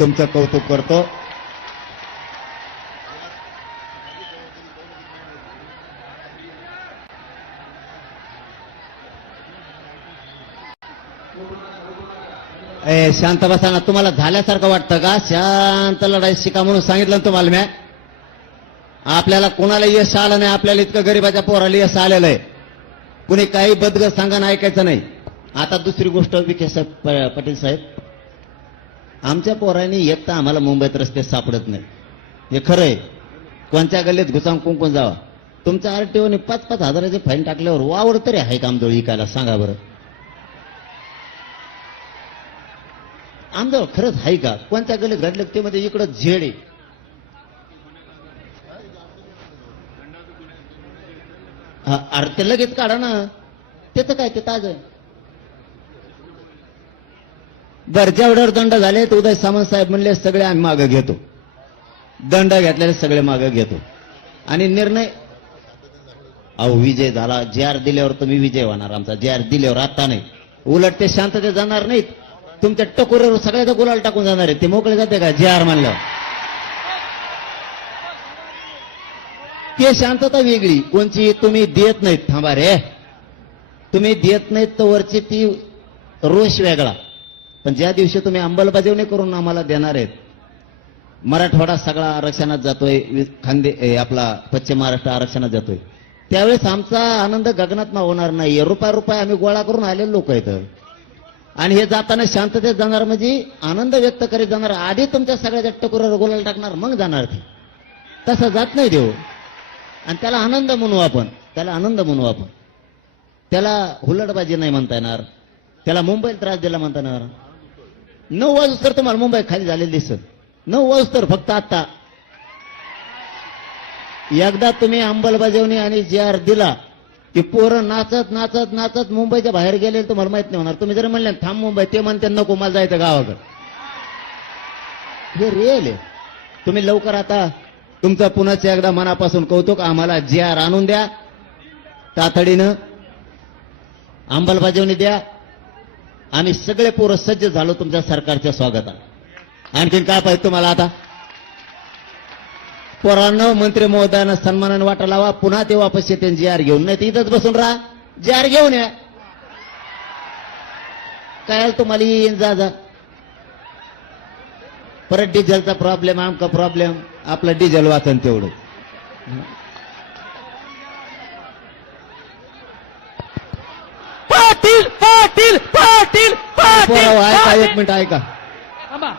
तुमचं कौतुक करतो. ए शांत बसाना तुम्हाला झाल्यासारखं वाटतं का? शांत लढाई शिका म्हणून सांगितलं ना तुम्हाला म्या आपल्याला कोणाला यश आलं नाही? आपल्याला इतकं गरीबाच्या पोराला यश आलेलं आहे. कुणी काही बदग सांगा ऐकायचं नाही. आता दुसरी गोष्ट विखे साहेब पटेल साहेब. आमच्या पोरांनी एक आम्हाला मुंबईत रस्ते सापडत नाही हे खरं आहे कोणत्या गल्लीत घुसाम कुंकून जावा. तुमच्या आरटीओने पाच पाच हजाराचे फाईन टाकल्यावर वावर तरी आहे कामजोळ इकायला? सांगा बरं. आमदार खरंच आहे का? कोणत्या गल्लीत घडलं ते मध्ये इकडं झेड आहे? हा, अरे ते लगेच काढा ना. त्याचं काय ते ताज आहे. जेवढ्यावर दंड झाले तर उदय सामंत साहेब म्हणले सगळे आम्ही मागं घेतो. दंड घेतलेले सगळे मागं घेतो. आणि निर्णय अहो विजय झाला. जे आर दिल्यावर तुम्ही विजय होणार आमचा. जे आर दिल्यावर आता नाही. उलट ते शांतते जाणार नाहीत. तुमच्या टकोरीवर सगळ्याचा गुलाल टाकून जाणार आहे ते मोकळे जाते का? जे आर मानल्यावर ते शांतता वेगळी. कोणची? तुम्ही देत नाहीत. थांबा रे. तुम्ही देत नाहीत तर वरची ती रोष वेगळा. पण ज्या दिवशी तुम्ही अंमलबजावणी करून आम्हाला देणार आहेत मराठवाडा सगळा आरक्षणात जातोय वि- खांदे आपला पश्चिम महाराष्ट्र आरक्षणात जातोय. त्यावेळेस आमचा आनंद गगनात होणार नाही रुपया रुपये आम्ही गोळा करून आलेले लोक आहेत. आणि हे जाताना शांततेत जाणार म्हणजे आनंद व्यक्त करीत जाणार. आधी तुमच्या सगळ्याच्या टकोरावर गोलाला टाकणार मग जाणार ते. तसं जात नाही देऊ आणि त्याला आनंद म्हणू आपण. त्याला आनंद म्हणू आपण. त्याला हुलडबाजी नाही म्हणता येणार. त्याला मुंबईत त्रास दिला म्हणता येणार. नऊ वाजू तर तुम्हाला मुंबई खाली झालेली दिसत नऊ वाजू तर फक्त आता. एकदा तुम्ही अंमलबजावणी आणि जे आर दिला की पोरं नाचत नाचत नाचत मुंबईच्या बाहेर गेले तुम्हाला माहीत नाही होणार. तुम्ही जर म्हणले थांब मुंबई ते म्हणते नको मला जायचं गावाकडे. हे रिअल आहे. तुम्ही लवकर आता तुमचं पुन्हा एकदा मनापासून कौतुक आम्हाला जे आर आणून द्या. तातडीनं अंमलबजावणी द्या. आम्ही सगळे पोरं सज्ज झालो तुमच्या सरकारच्या स्वागताला आणखीन काय पाहिजे तुम्हाला आता? पोरांनो मंत्री महोदयानं सन्मानाने वाटा लावा. पुन्हा ते वापस येते जी आर घेऊन. नाही इथंच बसून राहा. जी आर घेऊन या. काय तुम्हाला? येईन जा जा. परत डिझेलचा प्रॉब्लेम आमका प्रॉब्लेम आपलं डिझेल वाचन तेवढं. पाटील पाटील पाटील पाटील पोराव ऐका. एक मिनिट ऐका. थांबा.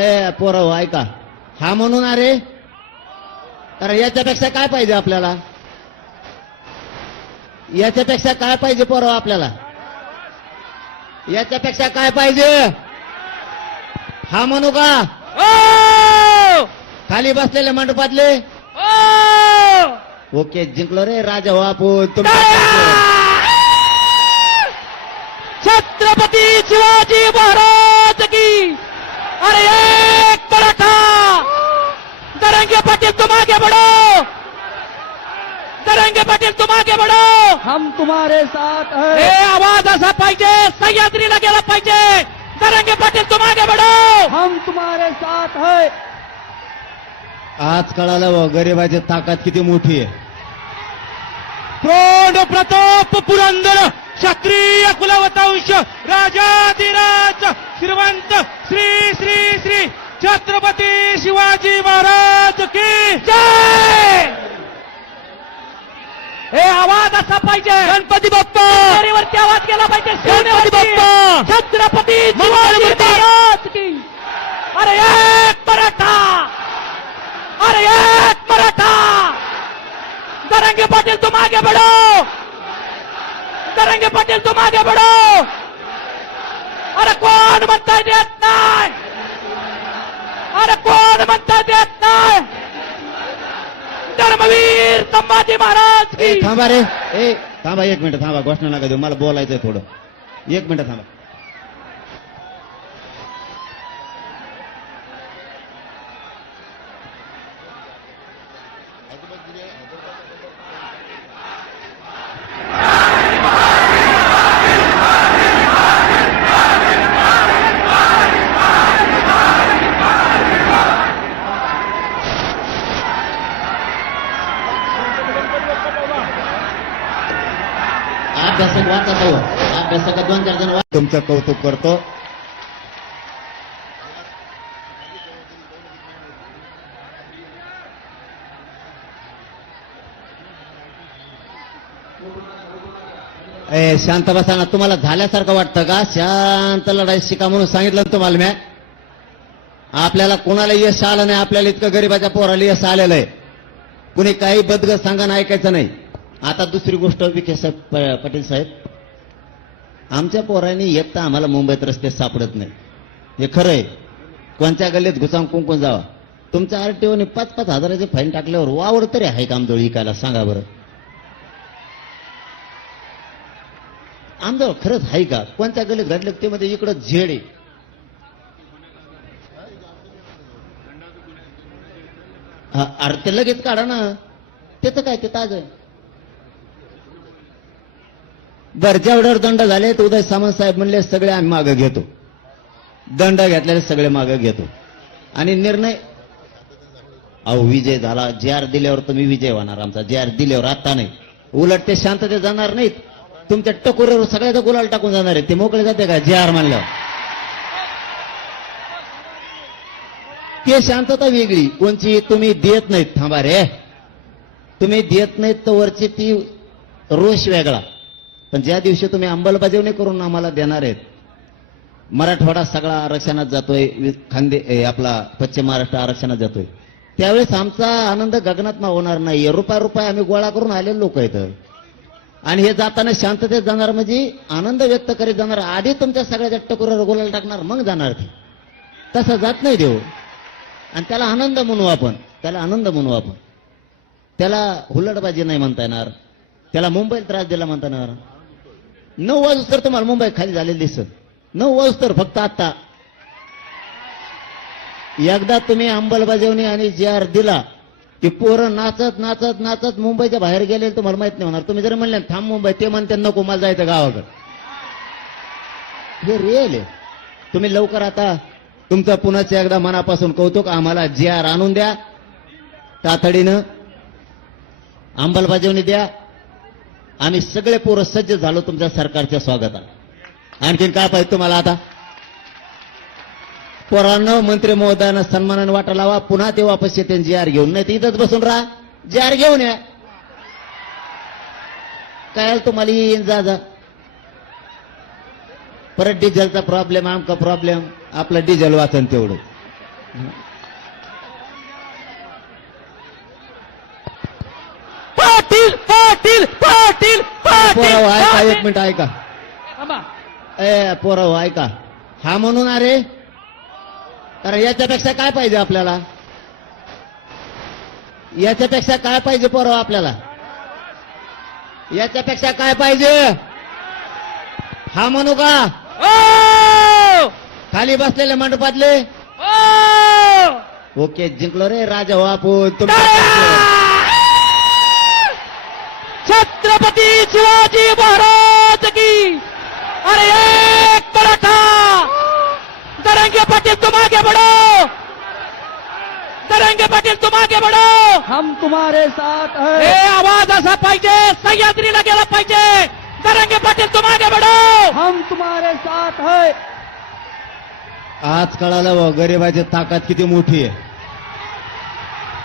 ए पोराव ऐका. हा म्हणून अरे? अरे याच्यापेक्षा काय पाहिजे आपल्याला? याच्यापेक्षा काय पाहिजे पोराव आपल्याला? याच्यापेक्षा काय पाहिजे? हा म्हणू का? ओ! खाली बसलेले मंडपातले? ओ! ओके जिंकलो रे राजा हो आपण. तुम्ही छत्रपती शिवाजी महाराज की। अरे एक मराठा दरंगे पाटील तुम आगे बढ़ो। दरंगे पाटील तुम आगे बढ़ो। हम तुम्हारे साथ हे। हैं आवाज असा पाहिजे सह्याद्रीला गेला पाहिजे दरंगे पाटील तुम आगे बढ़ो। हम तुम्हारे साथ हैं। आज कळालं व गरिबाची ताकद किती मोठी आहे. प्रौढ प्रताप पुरंदर। क्षत्रिय कुलवतांश राजाधिराज श्रीमंत श्री श्री श्री छत्रपती शिवाजी महाराज की जय! हे आवाज असा पाहिजे. गणपती बाप्पा! वरती आवाज गेला पाहिजे. गणपती बाप्पा! छत्रपती शिवाजी महाराज की. अरे एक मराठा! अरे एक मराठा! दरंगे पाटील तुम आगे बढ़ो. करेंगे पाटील तुम आगे बढ़ो। अरे कोण म्हणता देत नाही अरे कोण म्हणता देत नाही धर्मवीर संभाजी महाराज ए की थांबा रे। ए थांबा एक मिनिट थांबा घोषणा नका देऊ मला बोलायचंय थोडं. एक मिनिट थांबा अभ्यासक वाचत हो अभ्यासक दोन चार कौतुक करतो ए शांत बसाना तुम्हाला झाल्यासारखं वाटतं का? शांत लढाई शिका म्हणून सांगितलं तुम्हाला मी. आपल्याला कोणाला यश आलं नाही आपल्याला इतकं गरीबाच्या पोराला यश आलेलं आहे. कुणी काही बदग सांगा ना ऐकायचं नाही. आता दुसरी गोष्ट विखे साहेब पाटील साहेब. आमच्या पोरांनी येत आम्हाला मुंबईत रस्ते सापडत नाही. हे खरं आहे कोणत्या गल्लीत घुसाम कुंकून जावा. तुमच्या आरटीओने पाच पाच हजाराचे फाईन टाकल्यावर वावर तरी आहे का आमजवळ सांगा बरं. आमजवळ खरंच आहे का? कोणत्या गल्लीत घडलं ते मध्ये इकडं झेड आहे? हा, अरे ते लगेच काढा ना. त्याचं काय ते ताज आहे. जेवढ्यावर दंड झाले तर उदय सामंत साहेब म्हणले सगळे आम्ही मागं घेतो. दंड घेतलेले सगळे मागं घेतो. आणि निर्णय अहो विजय झाला. जे आर दिल्यावर तुम्ही विजय होणार आमचा. जे आर दिल्यावर आता नाही. उलट ते शांतते जाणार नाहीत. तुमच्या टकोरीवर सगळ्याचा गुलाल टाकून जाणार आहे ते मोकळे जाते का? जे आर म्हणल्यावर ते शांतता वेगळी. कोणची? तुम्ही देत नाहीत. थांबा रे. तुम्ही देत नाहीत तर वरची ती रोष वेगळा. पण ज्या दिवशी तुम्ही अंमलबजावणी करून आम्हाला देणार आहेत मराठवाडा सगळा आरक्षणात जातोय खांदे आपला पश्चिम महाराष्ट्र आरक्षणात जातोय. त्यावेळेस आमचा आनंद गगनात होणार नाही. रुपया रुपये आम्ही गोळा करून आलेले लोक आहेत आणि हे जाताना शांततेत जाणार म्हणजे आनंद व्यक्त करीत जाणार. आधी तुमच्या सगळ्या टकोरावर गोलाला टाकणार मग जाणार ते. तसं जात नाही देव. आणि त्याला आनंद म्हणू आपण. त्याला आनंद म्हणू आपण. त्याला हुल्लडबाजी नाही म्हणता येणार. त्याला मुंबईत त्रास दिला म्हणता येणार. नऊ वाजू तर तुम्हाला मुंबई खाली झालेली दिसत नऊ वाजू तर फक्त आता. एकदा तुम्ही अंमलबजावणी आणि जे आर दिला की पोरं नाचत नाचत नाचत मुंबईच्या बाहेर गेले तुम्हाला माहीत नाही होणार. तुम्ही जर म्हणले ना, थांब मुंबई ते म्हणते नको मला जायचं गावाकडे. हे रिअल आहे. तुम्ही लवकर आता तुमचं पुन्हाच एकदा मनापासून कौतुक आम्हाला जे आर आणून द्या. तातडीनं अंमलबजावणी द्या. आम्ही सगळे पोरं सज्ज झालो तुमच्या सरकारच्या स्वागताला. आणखीन काय पाहिजे तुम्हाला आता? पोरांनो मंत्री महोदयांना सन्मानाने वाटा लावा. पुन्हा ते वापस येते जी आर घेऊन. नाही इथंच बसून राहा. जी आर घेऊन या. काय तुम्हाला? येईन जा जा. परत डिझेलचा प्रॉब्लेम आमका प्रॉब्लेम आपलं डिझेल वाचन तेवढं. पाटील पाटील पाटील पाटील पोरं ऐका. एक मिनिट ऐका. थांबा. ए पोरं ऐका. हा म्हणून अरे? तर याच्यापेक्षा काय पाहिजे आपल्याला? याच्यापेक्षा काय पाहिजे पोरं आपल्याला? याच्यापेक्षा काय पाहिजे? हा म्हणू का? ओ! खाली बसलेले मंडपातले? ओ! ओके जिंकलो रे राजा बापू. छत्रपती शिवाजी महाराज की। अरे एक मराठा। दरंगे पाटील तुम आगे बढ़ो। दरंगे पाटील तुम आगे बढ़ो। हम तुम्हारे साथ हे। हैं आवाज असा पाहिजे सह्याद्रीला गेला पाहिजे दरंगे पाटील तुम आगे बढ़ो। हम तुम्हारे साथ हैं। आज कळालं बुवा, गरिबाची ताकद किती मोठी आहे.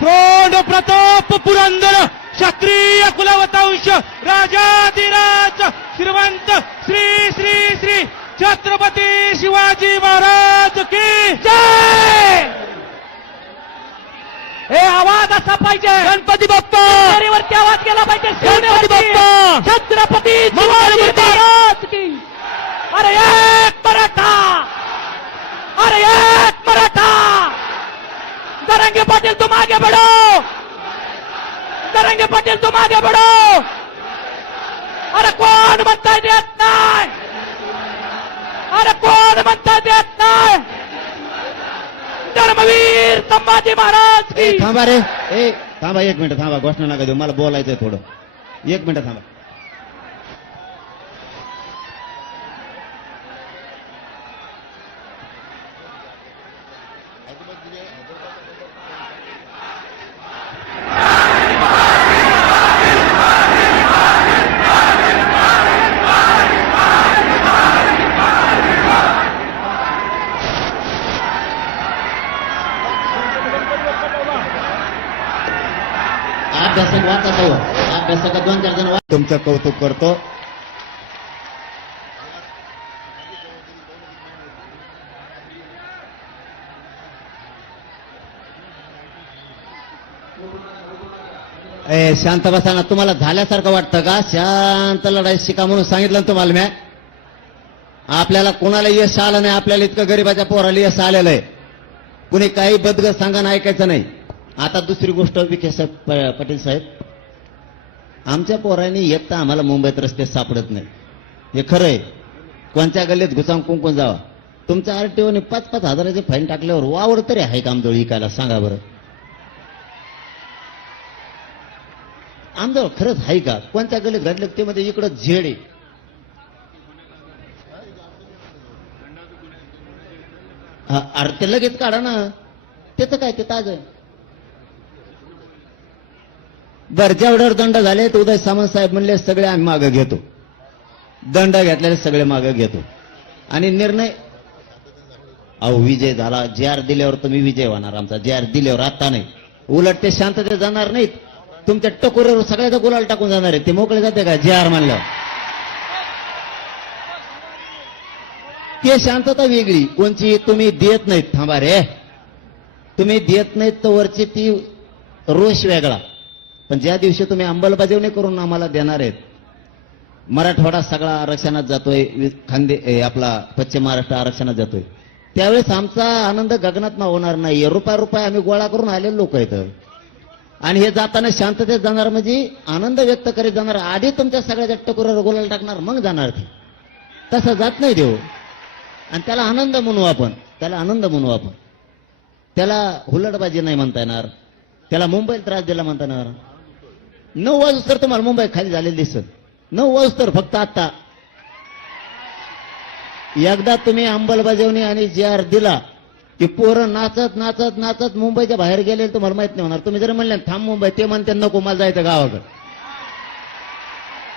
द्रोण प्रताप पुरंदर। क्षत्रिय कुलवतांश राजाधिराज श्रीमंत श्री श्री श्री छत्रपती शिवाजी महाराज की जय! हे आवाज असा पाहिजे. गणपती बाप्पा! वरती आवाज केला पाहिजे. गणपती बाप्पा! छत्रपती शिवाजी महाराज की. अरे एक मराठा! अरे एक मराठा! दरंगे पाटील तुम आगे बढ़ो! दरंगे पाटील तुम आगे बढ़ो। अरे कोण म्हणता देत नाही अरे कोण म्हणता देत नाही धर्मवीर संभाजी महाराज की। थांबा रे। ए थांबा एक मिनिट थांबा घोषणा नका देऊ मला बोलायचंय थोडं. एक मिनिट थांबा अभ्यासक वाचत हो अभ्यासक दोन चार जण वा- तुमचं कौतुक करतो ए शांत बसा ना तुम्हाला झाल्यासारखं वाटतं का? शांत लढाई शिका म्हणून सांगितलं तुम्हाला मी. आपल्याला कोणाला यश आलं नाही? आपल्याला इतकं गरीबाच्या पोराला यश आलेलं आहे. कुणी काही बदग सांगा ना ऐकायचं नाही. आता दुसरी गोष्ट विखे साहेब पाटील साहेब. आमच्या पोरांनी एक तर आम्हाला मुंबईत रस्ते सापडत नाही हे खरं आहे कोणत्या गल्लीत घुसाम कुंकून जावा. तुमच्या आरटीओने पाच पाच हजाराचे फाईन टाकल्यावर वावर तरी आहे का आमदोळ इकायला सांगा बरं. आमजवळ खरंच आहे का? कोणत्या गल्लीत घडलं ते मध्ये इकडं झेड आहे? हा, अरे ते लगेच काढा ना. त्याचं काय? ते ताज आहे. बर दंड झाले तर उदय सामंत साहेब म्हणले सगळे आम्ही मागं घेतो. दंड घेतलेले सगळे मागं घेतो. आणि निर्णय अहो विजय झाला. जे आर दिल्यावर तुम्ही विजय होणार आमचा. जे आर दिल्यावर आता नाही. उलट ते शांततेत जाणार नाहीत. तुमच्या टकोरीवर सगळ्याचा गुलाल टाकून जाणार आहे ते मोकळे जाते का? जे आर मानल्यावर ते शांतता वेगळी. कोणची? तुम्ही देत नाहीत. थांबा रे. तुम्ही देत नाहीत तर वरची ती रोष वेगळा. पण ज्या दिवशी तुम्ही अंमलबजावणी करून आम्हाला देणार आहेत मराठवाडा सगळा आरक्षणात जातोय खांदे आपला पश्चिम महाराष्ट्र आरक्षणात जातोय. त्यावेळेस आमचा आनंद गगनात होणार नाही रुपया रुपये आम्ही गोळा करून आलेले लोक आहेत आणि हे जाताना शांततेत जाणार म्हणजे आनंद व्यक्त करीत जाणार. आधी तुमच्या सगळ्या टकोरावर गोलाला टाकणार मग जाणार ते. तसं जात नाही देव. आणि त्याला आनंद म्हणू आपण. त्याला आनंद म्हणू आपण. त्याला हुलडबाजी नाही म्हणता येणार. त्याला मुंबईत त्रास दिला म्हणता येणार. नऊ वाजू तर तुम्हाला मुंबई खाली झालेली दिसत नऊ वाजू तर फक्त आता. एकदा तुम्ही अंमलबजावणी आणि जे आर दिला की पोरं नाचत नाचत नाचत मुंबईच्या बाहेर गेले तुम्हाला माहीत नाही होणार. तुम्ही जर म्हणले थांब मुंबई ते म्हणते नको मला जायचं गावाकडे.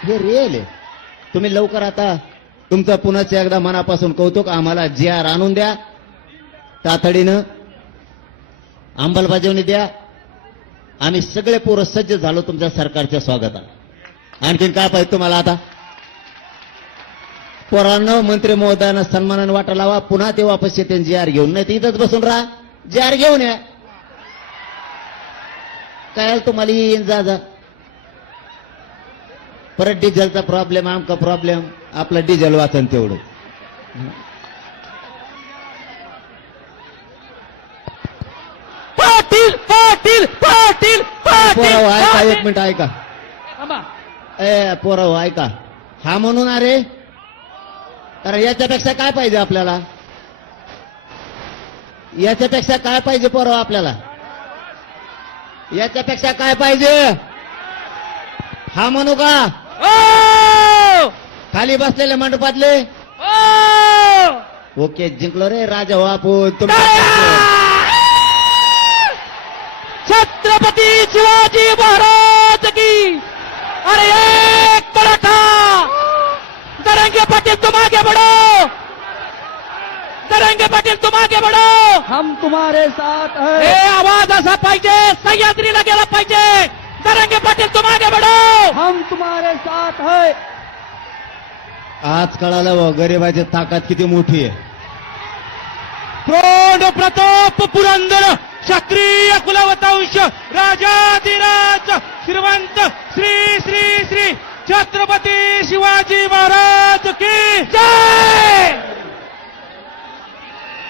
हे रिअल आहे. तुम्ही लवकर आता तुमचा पुन्हाच एकदा मनापासून कौतुक आम्हाला जे आर आणून द्या तातडीनं अंमलबजावणी द्या. आम्ही सगळे पोरं सज्ज झालो तुमच्या सरकारच्या स्वागतात. आणखीन काय पाहिजे तुम्हाला आता? पोरांनो मंत्री महोदयांना सन्मानाने वाटा लावा. पुन्हा ते वापस येते जी आर घेऊन. नाही इथंच बसून राहा. जे आर घेऊन या. काय तुम्हाला? येईन जा जा. परत डिझेलचा प्रॉब्लेम आमका प्रॉब्लेम आपलं डिझेल वाचन तेवढं. पाटील पाटील पाटील पोराव ऐका एक पाटील मिनिट ऐका. ए पोराव ऐका. हा म्हणून अरे? कारण याच्यापेक्षा काय पाहिजे आपल्याला? याच्यापेक्षा काय पाहिजे पोराव आपल्याला? याच्यापेक्षा काय पाहिजे? हा म्हणू का! खाली बसलेले मंडपातले! ओके जिंकलो रे राजा हो आपण. टाळ्या! छत्रपती शिवाजी महाराज की। अरे एक मराठा। दरंगे पाटील तुम आगे बढ़ो। दरंगे पाटील तुम आगे बढ़ो। हम तुम्हारे साथ हे। हैं आवाज असा पाहिजे सह्याद्रीला गेला पाहिजे। दरंगे पाटील तुम आगे बढ़ो। हम तुम्हारे साथ हैं। आज कळालं बुवा, गरिबाची ताकद किती मोठी आहे. प्रताप पुरंदर। क्षत्रिय कुलवतांश राजाधिराज श्रीमंत श्री श्री श्री छत्रपती शिवाजी महाराज की जय!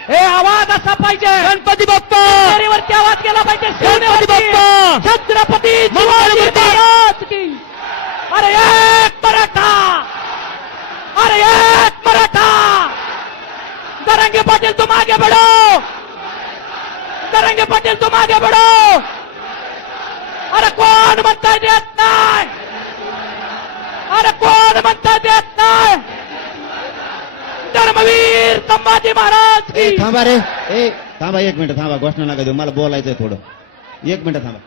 हे आवाज असा पाहिजे. गणपती बाप्पा! वरती आवाज गेला पाहिजे. गणपती बाप्पा! छत्रपती शिवाजी महाराज की. अरे एक मराठा! अरे एक मराठा! दरंगे पाटील तुम आगे बढ़ो! करेंगे पाटील तुम आगे बढ़ो। अरे कोण म्हणता देत नाही अरे कोण म्हणता देत नाही धर्मवीर संभाजी महाराज की। थांबा रे। ए थांबा एक मिनिट थांबा घोषणा नका देऊ मला बोलायचंय थोडं. एक मिनिट थांबा.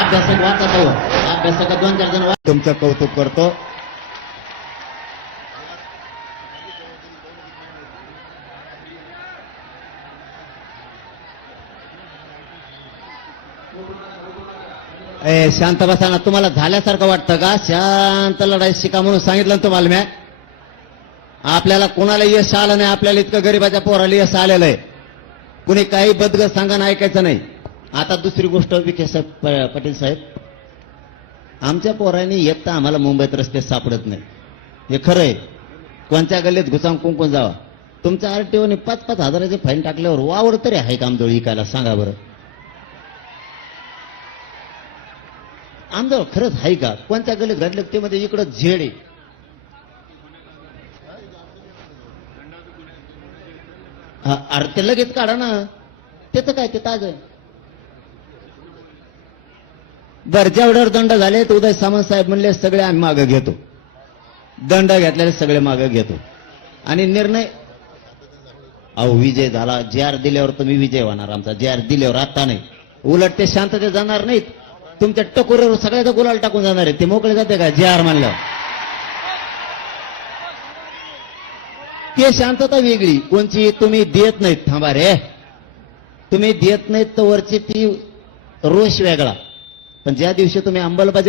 अभ्यासक वाचत हो अभ्यासक दोन चार जण वाच- तुमचं कौतुक करतो. ए शांत बसाना तुम्हाला झाल्यासारखं वाटतं का? शांत लढाई शिका म्हणून सांगितलं ना तुम्हाला मी. आपल्याला कोणाला यश आलं नाही? आपल्याला इतकं गरीबाच्या पोराला यश आलेलं आहे. कुणी काही बदग सांगा ना ऐकायचं नाही. आता दुसरी गोष्ट विखे साहेब प- पाटील साहेब आमच्या पोरांनी येता आम्हाला मुंबईत रस्ते सापडत नाही हे खरं आहे. कोणत्या गल्लीत घुसाम कुंकून जावा. तुमच्या आरटीओने पाच पाच हजाराचे फाईन टाकल्यावर वावर तरी आहे कामजोळ इकायला सांगा बरं. आमजवळ खरंच आहे का? कोणत्या गल्लीत घडलं ते मध्ये इकडं झेड आहे? हा, अरे ते लगेच काढा ना. त्याचं काय ते ताज आहे. जेवढ्यावर दंड झाले तर उदय सामंत साहेब म्हणले सगळे आम्ही मागं घेतो. दंड घेतलेले सगळे मागं घेतो. आणि निर्णय अहो विजय झाला. जे आर दिल्यावर तुम्ही विजय होणार आमचा. जे आर दिल्यावर आता नाही. उलट ते शांतते जाणार नाहीत. तुमच्या टकोरीवर सगळ्याचा गुलाल टाकून जाणार आहे ते मोकळे जाते का? जे आर म्हणल्यावर. ते शांतता वेगळी. कोणची? तुम्ही देत नाहीत. थांबा रे. तुम्ही देत नाहीत तर वरची ती रोष वेगळा. पण ज्या दिवशी तुम्ही अंमलबजावणी